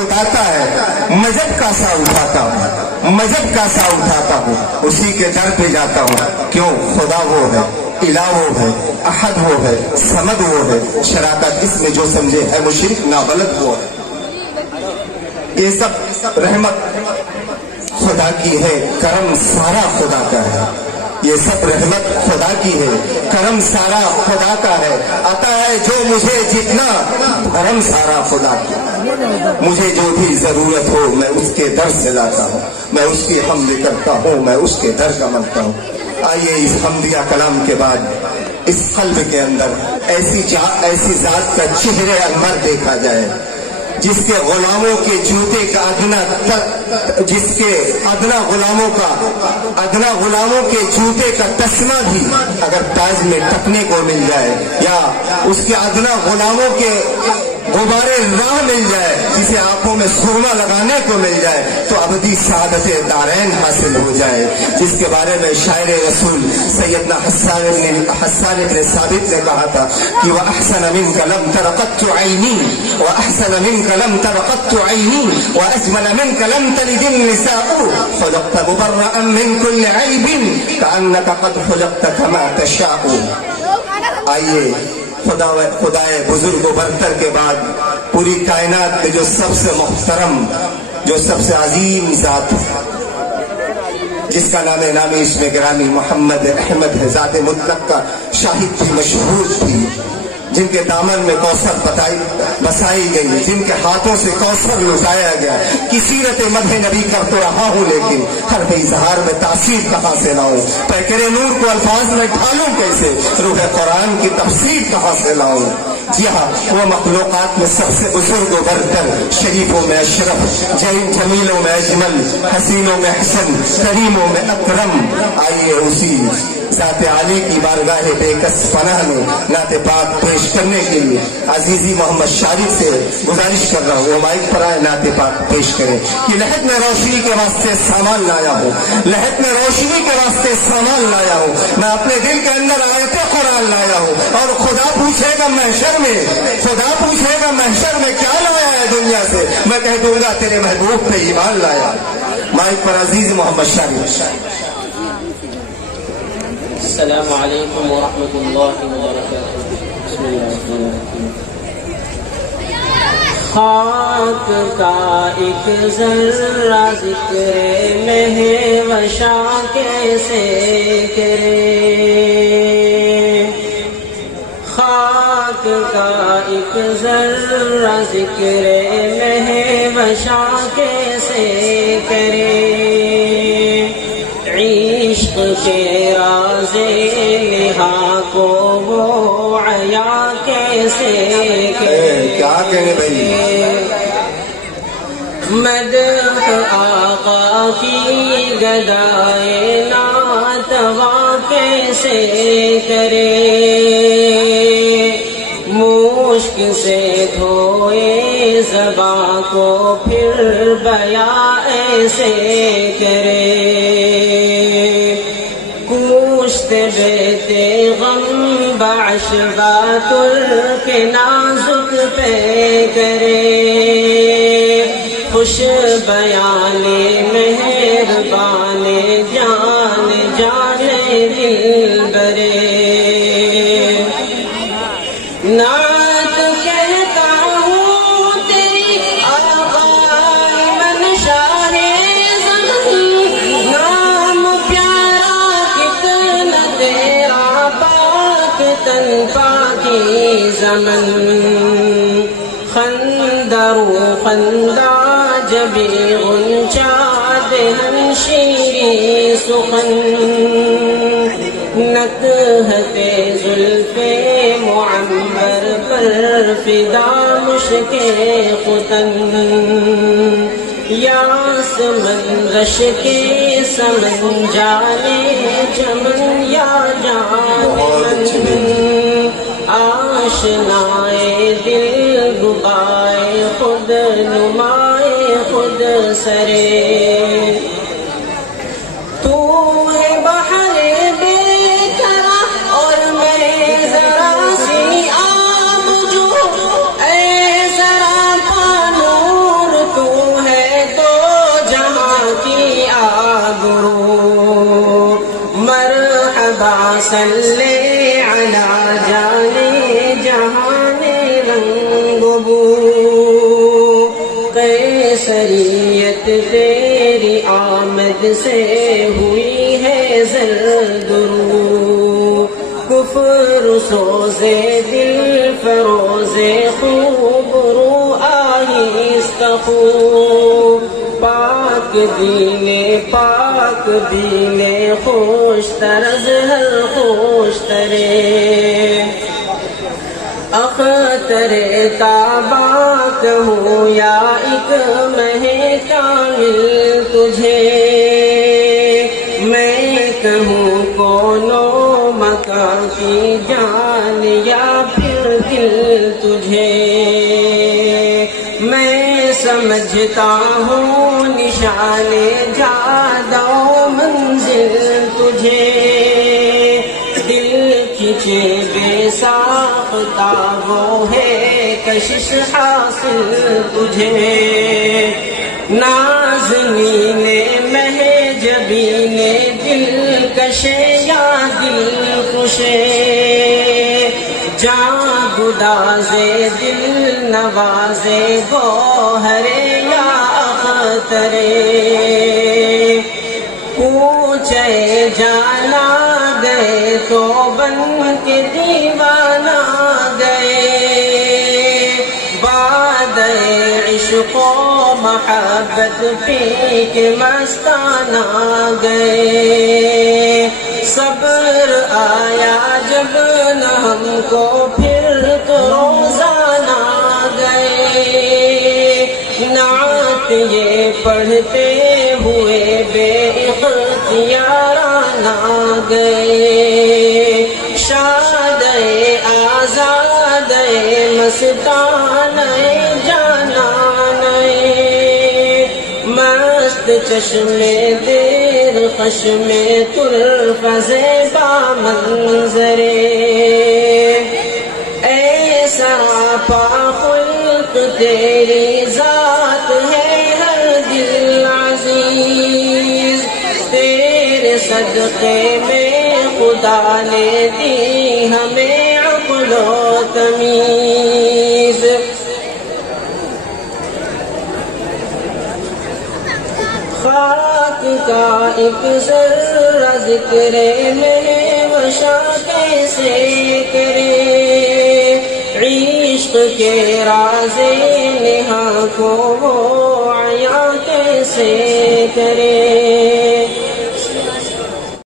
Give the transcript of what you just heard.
उठाता है, मजहब का सा उठाता हूँ, मजहब का सा उठाता हूँ, उसी के दर पे जाता हूँ। क्यों? खुदा वो है, इला वो है, अहद वो है, समद वो है, शराकत इसमें जो समझे है मुशरिक, ना गलत वो है। ये सब रहमत खुदा की है, करम सारा खुदा का है। ये सब रहमत खुदा की है, करम सारा खुदा का है। आता है जो मुझे जितना, करम सारा खुदा की। मुझे जो भी जरूरत हो मैं उसके दर से लाता हूँ, मैं उसकी हम्द करता हूँ, मैं उसके दर का मांगता हूँ। आइए इस हम्दिया कलाम के बाद इस कल्ब के अंदर ऐसी जात का चेहरे अनवर देखा जाए जिसके गुलामों के जूते का जिसके अदना गुलामों के जूते का तस्मा भी अगर ताज में टकने को मिल जाए, या उसके अदना गुलामों के गुब्बारे राह मिल जाए, जिसे आंखों में सुरमा लगाने को मिल जाए, तो अबदी सादत दारैन हासिल हो जाए। जिसके बारे में शायर रसूल सैयदना हस्सान इब्न साबित ने कहा था कि वह अहसन मिनका लम तरक़त्तु ऐनी, वह अहसन मिनका लम तरक़त्तु ऐनी, वह अजमल मिनका लम तलिदिन निसाउ, खुलिक़्त मुबर्रअन मिन कुल्लि ऐबिन कअन्नका क़द खुलिक़्त कमा तशाउ। आइए खुदाए बुजुर्ग बरतर के बाद पूरी कायनात में जो सबसे मुहतरम, जो सबसे अजीम जात, जिसका नाम इसमें गिरामी मोहम्मद अहमद है, ज़ात मुतलक का शाहिद थी, मशहूर थी, जिनके दामन में कौसर बसाई गई, जिनके हाथों से कौसर लुटाया गया। की सीरत मदह नबी कर तो रहा हूँ, लेकिन हर इजहार में तासीर कहाँ से लाऊं, पैकरे नूर को अल्फाज में ढालूं कैसे, रूह कुरान की तफसीर कहाँ से लाऊं। जी हाँ, वो मखलूकात में सबसे बुजुर्ग बरतर, शरीफों में अशरफ, जमीलों में अजमल, हसीनों में हसन, करीमों में अकरम। आइए उसी ज़ात आली की बारगाह बेकस पनाह में नाते पाक पेश करने के लिए अजीजी मोहम्मद शारिफ से गुजारिश कर रहा हूँ, वो माइक पर आए, नाते पाक पेश करें। कि लहद में रोशनी के वास्ते सामान लाया हूँ, लहद में रोशनी के वास्ते सामान लाया हूँ, मैं अपने दिल के अंदर आयते कुरान लाया हूँ। और खुदा पूछेगा महशर में, खुदा पूछेगा महशर में क्या लाया है दुनिया से, मैं कह दूंगा तेरे महबूब पे ईमान लाया। माइक पर अजीज मोहम्मद शारिफ। अस्सलामु अलैकुम व रहमतुल्लाहि व बरकातुहू। बिस्मिल्लाहिर्रहमानिर्रहीम। खाक का एक जर्रा ज़िक्र महवशा कैसे करे, खाक का एक जर्रा ज़िक्र महवशा कैसे करे, इश्क के राज़े निहा को वो आया कैसे करे। क्या कहने भाई, मदह आका की गदाए नातवा कैसे करे, मुश्क से धोए ज़बां को फिर बया ऐसे करे, बेते गम बाशबातुल के नाजुक पे करे, खुश बयाने मेहरबाने जाने दिल बरे। नात कहता हूँ तेरी आगाई मनशाहे ज़मीन, नाम प्यारा कितना तेरा पाक तन पाकी ज़मन, खंदरू खंदा जबी गुंचा देहन शीरी सुखन, नकहते जुल्फे मुअम्बर पर फिदा मुश्के खुतन, यासमन रश के समन जाने चमन या जाने आशनाए दिल गुबाए खुद नुमाए खुद सरे, तू है बहरे बेकरा और मैं जरा सी आब जो, ऐ जरा पानूर سے ہوئی ہے زرد رو، کفر سوزے دل فروزے خوب رو آہستہ خوب، پاک دین خوش طرز ہر خوش ترے، اختر تابا کہوں یا ایک مہ کامل تجھے، میں کہوں کونوں مکان کی جان یا پھر دل تجھے، میں سمجھتا ہوں نشان جادہ منزل تجھے، دل کھینچے بے ساختہ وہ ہے کشش حاصل تجھے، نازنین مہجبین دل کشے یا دل خوشے، جاں گدازے دل نوازے گوہرے یا اخترے، پوچھے جانا گئے تو بن کے دیوانہ گئے، بعد عشق و محبت پی کے مستانہ گئے، صبر آیا جب نہ ہم کو پھر تو روزانہ گئے، نعت یہ پڑھتے ہوئے بے اختیارانہ گئے، شاد آزاد مستانہ جانان، مست چشمے دیر خشم طرف زیبا منظرے، ایسا پا خلق تیری ذات ہے ہر دل عزیز، تیرے صدقے میں خدا نے دی ہمیں عقل و تمیز، خاک کا ایک ذرہ ذکر میں وشا کیسے کرے، عشق کے راز نہا کو وہ عیاں کیسے کرے،